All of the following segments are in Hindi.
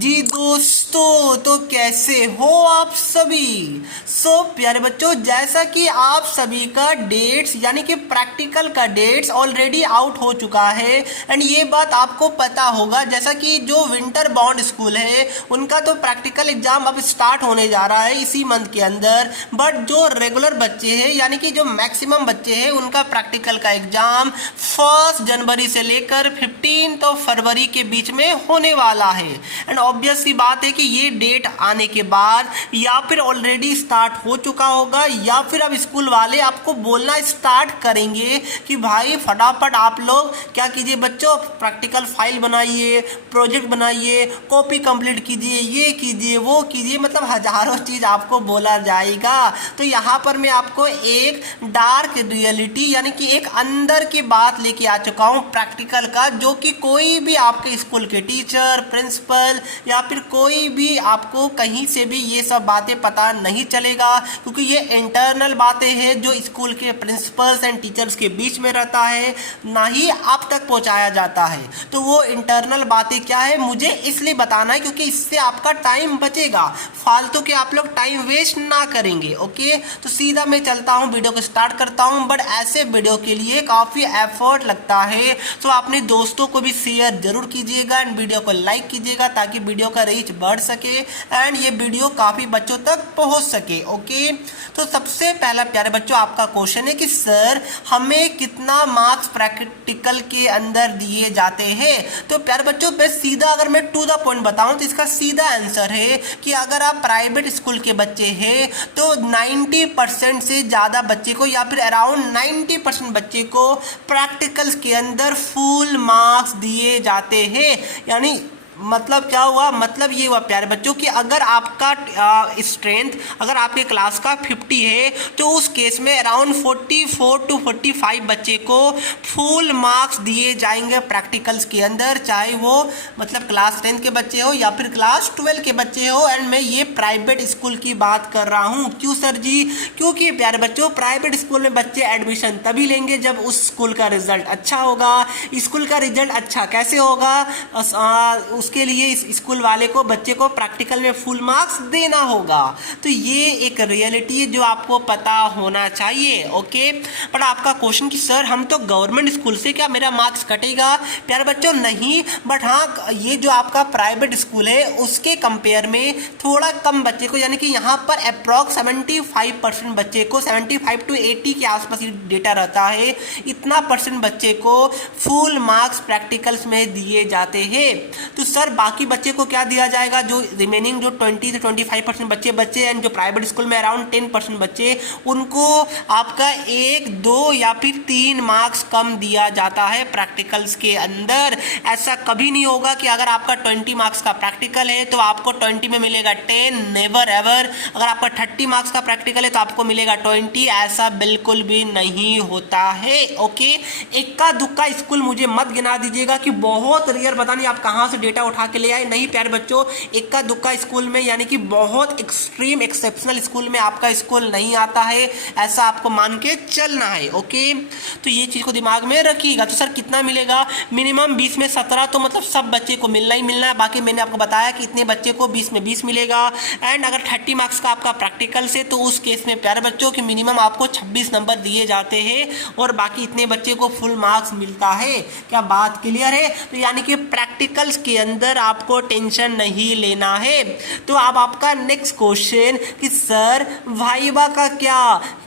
जी दोस्तों, तो कैसे हो आप सभी। प्यारे बच्चों, जैसा कि आप सभी का डेट्स यानी कि प्रैक्टिकल का डेट्स ऑलरेडी आउट हो चुका है एंड ये बात आपको पता होगा, जैसा कि जो विंटर बॉन्ड स्कूल है उनका तो प्रैक्टिकल एग्जाम अब स्टार्ट होने जा रहा है इसी मंथ के अंदर। बट जो रेगुलर बच्चे हैं यानी कि जो मैक्सिमम बच्चे हैं उनका प्रैक्टिकल का एग्जाम 1 जनवरी से लेकर 15 फरवरी के बीच में होने वाला है। एंड ऑब्वियस सी बात है कि ये डेट आने के बाद या फिर ऑलरेडी स्टार्ट हो चुका होगा या फिर अब स्कूल वाले आपको बोलना स्टार्ट करेंगे कि भाई फटाफट आप लोग क्या कीजिए बच्चों, प्रैक्टिकल फाइल बनाइए, प्रोजेक्ट बनाइए, कॉपी कंप्लीट कीजिए, ये कीजिए, वो कीजिए, मतलब हजारों चीज़ आपको बोला जाएगा। तो यहाँ पर मैं आपको एक डार्क रियलिटी यानी कि एक अंदर की बात लेके आ चुका हूँ प्रैक्टिकल का, जो कि कोई भी आपके स्कूल के टीचर, प्रिंसिपल या फिर कोई भी आपको कहीं से भी ये सब बातें पता नहीं चलेगा, क्योंकि ये इंटरनल बातें हैं जो स्कूल के प्रिंसिपल्स एंड टीचर्स के बीच में रहता है, ना ही आप तक पहुंचाया जाता है। तो वो इंटरनल बातें क्या है मुझे इसलिए बताना है क्योंकि इससे आपका टाइम बचेगा, फालतू के आप लोग टाइम वेस्ट ना करेंगे। ओके, तो सीधा मैं चलता हूँ, वीडियो को स्टार्ट करता हूँ। बट ऐसे वीडियो के लिए काफ़ी एफर्ट लगता है, तो अपने दोस्तों को भी शेयर जरूर कीजिएगा एंड वीडियो को लाइक कीजिएगा ताकि वीडियो का रीच बढ़ सके एंड ये वीडियो काफ़ी बच्चों तक पहुंच सके। ओके, तो सबसे पहला प्यारे बच्चों आपका क्वेश्चन है कि सर हमें कितना मार्क्स प्रैक्टिकल के अंदर दिए जाते हैं। तो प्यारे बच्चों बस सीधा अगर मैं टू द पॉइंट बताऊं तो इसका सीधा आंसर है कि अगर आप प्राइवेट स्कूल के बच्चे हैं तो 90% से ज़्यादा बच्चे को या फिर अराउंड 90% बच्चे को प्रैक्टिकल्स के अंदर फुल मार्क्स दिए जाते हैं। यानी मतलब क्या हुआ, मतलब ये हुआ प्यारे बच्चों कि अगर आपका स्ट्रेंथ अगर आपके क्लास का 50 है तो उस केस में अराउंड 44 टू 45 बच्चे को फुल मार्क्स दिए जाएंगे प्रैक्टिकल्स के अंदर, चाहे वो मतलब क्लास 10 के बच्चे हो या फिर क्लास 12 के बच्चे हो। एंड मैं ये प्राइवेट स्कूल की बात कर रहा हूँ। क्यों सर जी? क्योंकि प्यारे बच्चों प्राइवेट स्कूल में बच्चे एडमिशन तभी लेंगे जब उस स्कूल का रिजल्ट अच्छा होगा। स्कूल का रिजल्ट अच्छा कैसे होगा? उसके लिए इस स्कूल वाले को बच्चे को प्रैक्टिकल में फुल मार्क्स देना होगा। तो ये एक रियलिटी है जो आपको पता होना चाहिए। ओके, पर आपका क्वेश्चन कि सर हम तो गवर्नमेंट स्कूल से क्या मेरा मार्क्स कटेगा? प्यारे बच्चों नहीं, बट हाँ ये जो आपका प्राइवेट स्कूल है उसके कंपेयर में थोड़ा कम बच्चे को, यानी कि यहाँ पर अप्रॉक्स 75% बच्चे को 75 टू 80 के आसपास डेटा रहता है, इतना परसेंट बच्चे को फुल मार्क्स प्रैक्टिकल्स में दिए जाते हैं। तो सर बाकी बच्चे को क्या दिया जाएगा? जो रिमेनिंग जो 20 से 25% बच्चे एंड जो प्राइवेट स्कूल में अराउंड 10% बच्चे, उनको आपका 1, 2 या फिर 3 मार्क्स कम दिया जाता है प्रैक्टिकल्स के अंदर। ऐसा कभी नहीं होगा कि अगर आपका 20 मार्क्स का प्रैक्टिकल है तो आपको 20 में मिलेगा 10, नेवर एवर। अगर आपका 30 मार्क्स का प्रैक्टिकल है तो आपको मिलेगा 20, ऐसा बिल्कुल भी नहीं होता है। ओके, इक्का दुक्का स्कूल मुझे मत गिना दीजिएगा कि बहुत रेयर, पता नहीं आप कहाँ से डेटा उठा के ले आए। नहीं प्यारे बच्चों, इक्का दुक्का स्कूल में यानी कि बहुत एक्सट्रीम एक्सेप्शनल स्कूल में आपका स्कूल नहीं आता है, ऐसा आपको मान के चलना है। ओके, तो ये चीज़ को दिमाग में रखिएगा। तो सर कितना मिलेगा? मिनिमम 20 में 17, तो मतलब सब बच्चे को मिलना ही मिलना है। बाकी मैंने आपको बताया कि इतने बच्चे को 20 में 20 मिलेगा। एंड अगर 30 मार्क्स का आपका प्रैक्टिकल से तो उस केस में प्यारे बच्चों कि मिनिमम आपको 26 नंबर दिए जाते हैं और बाकी इतने बच्चे को फुल मार्क्स मिलता है। क्या बात क्लियर है? तो यानी कि प्रैक्टिकल्स के अंदर आपको टेंशन नहीं लेना है। तो अब आपका नेक्स्ट क्वेश्चन कि सर वाइवा का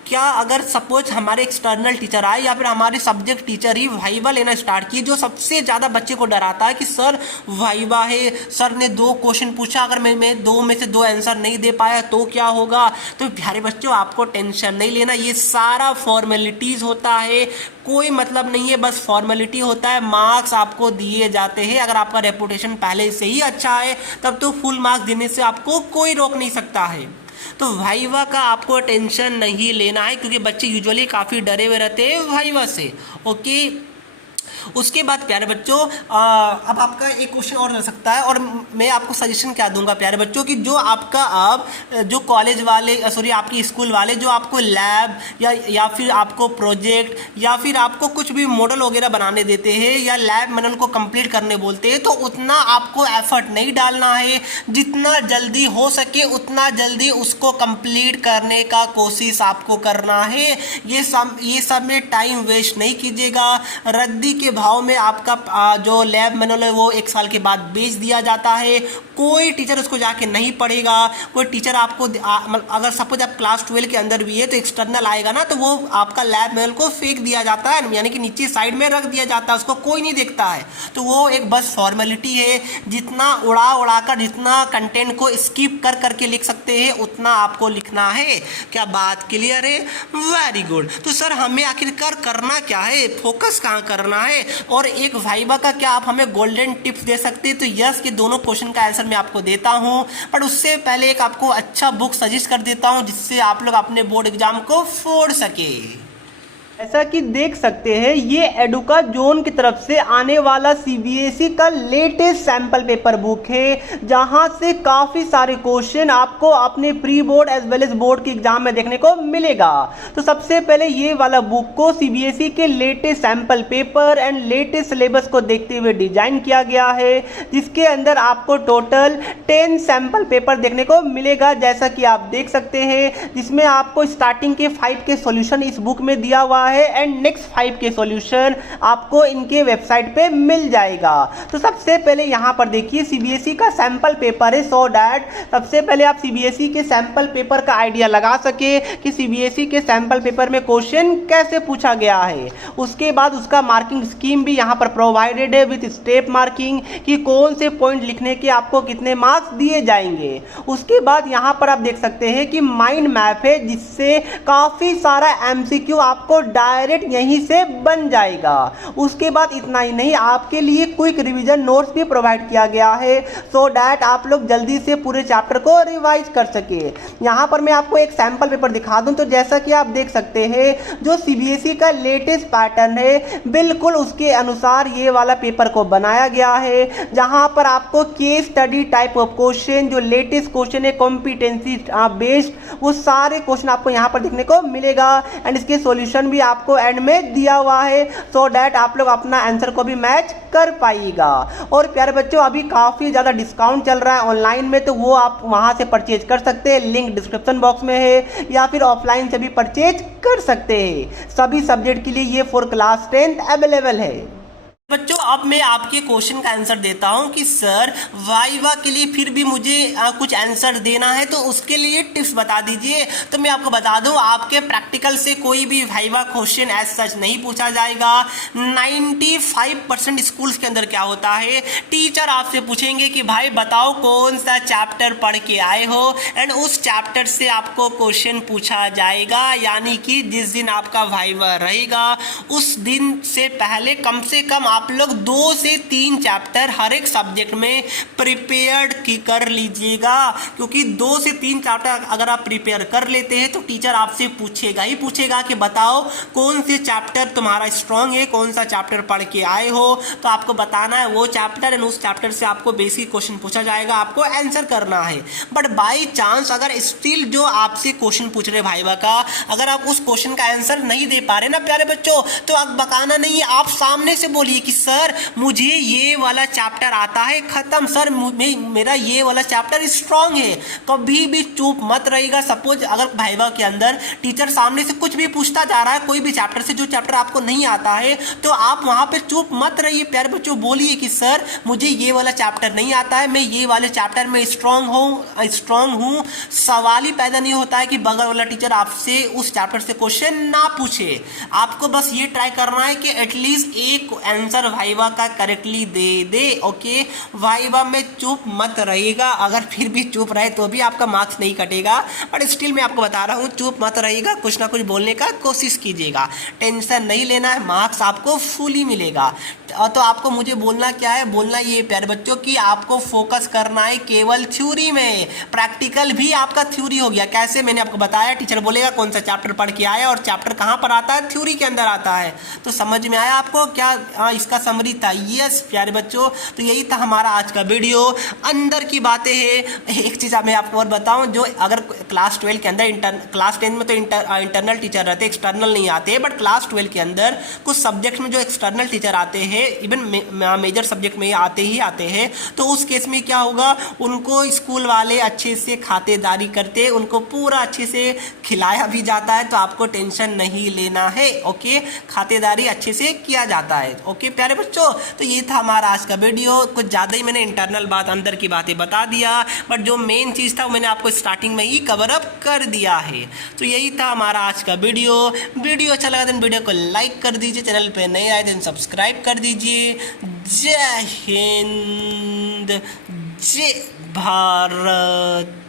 क्या अगर सपोज हमारे एक्सटर्नल टीचर आए या फिर हमारे सब्जेक्ट टीचर ही वाइवा लेना स्टार्ट किए, जो सबसे ज़्यादा बच्चे को डराता है कि सर वाइवा है, सर ने 2 क्वेश्चन पूछा, अगर मैं 2 में से 2 आंसर नहीं दे पाया तो क्या होगा? तो प्यारे बच्चों आपको टेंशन नहीं लेना, ये सारा फॉर्मेलिटीज़ होता है, कोई मतलब नहीं है, बस फॉर्मेलिटी होता है। मार्क्स आपको दिए जाते हैं, अगर आपका रेपुटेशन पहले से ही अच्छा है तब तो फुल मार्क्स देने से आपको कोई रोक नहीं सकता है। तो वाइवा का आपको टेंशन नहीं लेना है क्योंकि बच्चे यूजुअली काफ़ी डरे हुए रहते हैं वाइवा से। ओके, उसके बाद प्यारे बच्चों अब आपका एक क्वेश्चन और रह सकता है, और मैं आपको सजेशन क्या दूंगा प्यारे बच्चों कि जो आपका अब जो कॉलेज वाले सॉरी आपकी स्कूल वाले जो आपको लैब या फिर आपको प्रोजेक्ट या फिर आपको कुछ भी मॉडल वगैरह बनाने देते हैं या लैब मैनुअल को कंप्लीट करने बोलते हैं, तो उतना आपको एफर्ट नहीं डालना है। जितना जल्दी हो सके उतना जल्दी उसको कंप्लीट करने का कोशिश आपको करना है। ये सब में टाइम वेस्ट नहीं कीजिएगा। रद्दी के भाव में आपका जो लैब मैनुअल है वो 1 साल के बाद बेच दिया जाता है। कोई टीचर उसको जाके नहीं पढ़ेगा। कोई टीचर आपको अगर सपोज आप क्लास 12 के अंदर भी है तो एक्सटर्नल आएगा ना, तो वो आपका लैब मैनुअल को फेंक दिया जाता है, यानी कि नीचे साइड में रख दिया जाता है, उसको कोई नहीं देखता है। तो वो एक बस फॉर्मेलिटी है। जितना उड़ा कर जितना कंटेंट को स्किप कर करके लिख सकते हैं उतना आपको लिखना है। क्या बात क्लियर है? Very good. तो सर हमें आखिरकार करना क्या है, फोकस कहाँ करना है, और एक वाइवा का क्या आप हमें गोल्डन टिप्स दे सकते हैं? तो यस, ये दोनों क्वेश्चन का आंसर मैं आपको देता हूं, पर उससे पहले एक आपको अच्छा बुक सजेस्ट कर देता हूं जिससे आप लोग अपने बोर्ड एग्जाम को फोड़ सके। ऐसा कि देख सकते हैं ये एडुका जोन की तरफ से आने वाला सीबीएसई का लेटेस्ट सैंपल पेपर बुक है, जहां से काफी सारे क्वेश्चन आपको अपने pre board as well as board के एग्जाम में देखने को मिलेगा। तो सबसे पहले ये वाला बुक को सीबीएसई के latest sample paper and latest syllabus को देखते हुए डिजाइन किया गया है, जिसके अंदर आपको टोटल 10 सैंपल पेपर देखने को मिलेगा, जैसा कि आप देख सकते हैं, जिसमें आपको स्टार्टिंग के 5 के सॉल्यूशन इस बुक में दिया हुआ है एंड नेक्स्ट 5 के सॉल्यूशन आपको इनके वेबसाइट पे मिल जाएगा। तो सबसे पहले यहां पर देखिए सीबीएसई का सैंपल पेपर है, सो दैट सबसे पहले आप सीबीएसई के सैंपल पेपर का आइडिया लगा सके कि सीबीएसई के सैंपल पेपर में क्वेश्चन कैसे पूछा गया है। उसके बाद उसका मार्किंग स्कीम भी यहां पर प्रोवाइडेड है विद स्टेप मार्किंग कि कौन से पॉइंट लिखने के आपको कितने मार्क्स दिए जाएंगे। उसके बाद यहां पर आप देख सकते हैं कि माइंड मैप है, जिससे काफी सारा एमसीक्यू आपको डायरेक्ट यहीं से बन जाएगा। उसके बाद इतना ही नहीं, आपके लिए क्विक रिवीजन नोट्स भी प्रोवाइड किया गया है, सो दैट आप लोग जल्दी से पूरे चैप्टर को रिवाइज कर सके। यहां पर मैं आपको एक सैंपल पेपर दिखा दूं, तो जैसा कि आप देख सकते हैं जो सीबीएसई का लेटेस्ट पैटर्न है बिल्कुल उसके अनुसार ये वाला पेपर को बनाया गया है, जहां पर आपको case study type of question, जो लेटेस्ट क्वेश्चन है कॉम्पिटेंसी बेस्ड, वो सारे क्वेश्चन आपको यहां पर देखने को मिलेगा एंड इसके सॉल्यूशन भी आपको एंड में दिया हुआ है, सो दैट आप लोग अपना आंसर को भी मैच कर पाएगा। और प्यारे बच्चों अभी काफी ज्यादा डिस्काउंट चल रहा है ऑनलाइन में, तो वो आप वहां से परचेज कर सकते हैं, लिंक डिस्क्रिप्शन बॉक्स में है, या फिर ऑफलाइन से भी परचेज कर सकते हैं। सभी सब्जेक्ट के लिए ये फॉर क्लास 10 अवेलेबल है। बच्चों अब मैं आपके क्वेश्चन का आंसर देता हूं कि सर वाइवा के लिए फिर भी मुझे कुछ आंसर देना है, तो उसके लिए टिप्स बता दीजिए। तो मैं आपको बता दूं, आपके प्रैक्टिकल से कोई भी वाइवा क्वेश्चन एज सच नहीं पूछा जाएगा। 95% स्कूल्स के अंदर क्या होता है, टीचर आपसे पूछेंगे कि भाई बताओ कौन सा चैप्टर पढ़ के आए हो, एंड उस चैप्टर से आपको क्वेश्चन पूछा जाएगा। यानी कि जिस दिन आपका वाइवा रहेगा उस दिन से पहले कम से कम आप लोग 2 से 3 चैप्टर हर एक सब्जेक्ट में प्रिपेयर्ड कर लीजिएगा, क्योंकि 2 से 3 चैप्टर अगर आप प्रिपेयर कर लेते हैं तो टीचर आपसे पूछेगा ही पूछेगा कि बताओ कौन से चैप्टर तुम्हारा स्ट्रांग है, कौन सा चैप्टर पढ़ के आए हो, तो आपको बताना है वो चैप्टर, एंड उस चैप्टर से आपको बेसिक क्वेश्चन पूछा जाएगा, आपको आंसर करना है। बट बाई चांस अगर स्टिल जो आपसे क्वेश्चन पूछ रहे भाईवा का, अगर आप उस क्वेश्चन का आंसर नहीं दे पा रहे ना प्यारे बच्चों, तो आप बकाना नहीं है, आप सामने से बोलिए कि सर मुझे ये वाला चैप्टर आता है, खत्म सर, मेरा ये वाला चैप्टर स्ट्रांग है। कभी भी चुप मत रहिएगा। सपोज अगर वाइवा के अंदर टीचर सामने से कुछ भी पूछता जा रहा है कोई भी चैप्टर से, जो चैप्टर आपको नहीं आता है, तो आप वहां पे चुप मत रहिए प्यारे बच्चों, बोलिए कि सर मुझे ये वाला चैप्टर नहीं आता है, मैं ये वाले चैप्टर में स्ट्रांग हूँ। सवाल ही पैदा नहीं होता है कि बगल वाला टीचर आपसे उस चैप्टर से क्वेश्चन ना पूछे। आपको बस ये ट्राई करना है कि एटलीस्ट एक आंसर वाइवा का करेक्टली दे। ओके, वाइवा में चुप मत रहिएगा। अगर फिर भी चुप रहे तो भी आपका मार्क्स नहीं कटेगा, बट स्टिल मैं आपको बता रहा हूँ चुप मत रहिएगा, कुछ ना कुछ बोलने का कोशिश कीजिएगा। टेंशन नहीं लेना है, मार्क्स आपको फुली मिलेगा। तो आपको मुझे बोलना क्या है, बोलना ये प्यारे बच्चों कि आपको फोकस करना है केवल थ्योरी में, प्रैक्टिकल भी आपका थ्योरी हो गया। कैसे, मैंने आपको बताया, टीचर बोलेगा कौन सा चैप्टर पढ़ के आया और चैप्टर कहाँ पर आता है, थ्योरी के अंदर आता है। तो समझ में आया आपको क्या इसका समरी था? यस प्यारे बच्चों, तो यही था हमारा आज का वीडियो। अंदर की बातें हैं। एक चीज़ मैं आपको और बताऊँ, जो अगर क्लास 12 के अंदर क्लास 10 में तो इंटरनल टीचर रहते, एक्सटर्नल नहीं आते, बट क्लास 12 के अंदर कुछ सब्जेक्ट में जो एक्सटर्नल टीचर आते हैं, इवन मेजर सब्जेक्ट में आते हैं, तो उस केस में क्या होगा, उनको स्कूल वाले अच्छे से खातेदारी करते, उनको पूरा अच्छे से खिलाया भी जाता है, तो आपको टेंशन नहीं लेना है। ओके, खातेदारी अच्छे से किया जाता है। ओके प्यारे बच्चों, तो ये था हमारा आज का वीडियो। कुछ ज़्यादा ही मैंने इंटरनल बात, अंदर की बातें बता दिया, बट जो मेन चीज़ था वो मैंने आपको स्टार्टिंग में ही कवर अप कर दिया है। तो यही था हमारा आज का वीडियो अच्छा लगा तो वीडियो को लाइक कर दीजिए, चैनल पे नए आए तो सब्सक्राइब कर दीजिए। जय हिंद, जय भारत।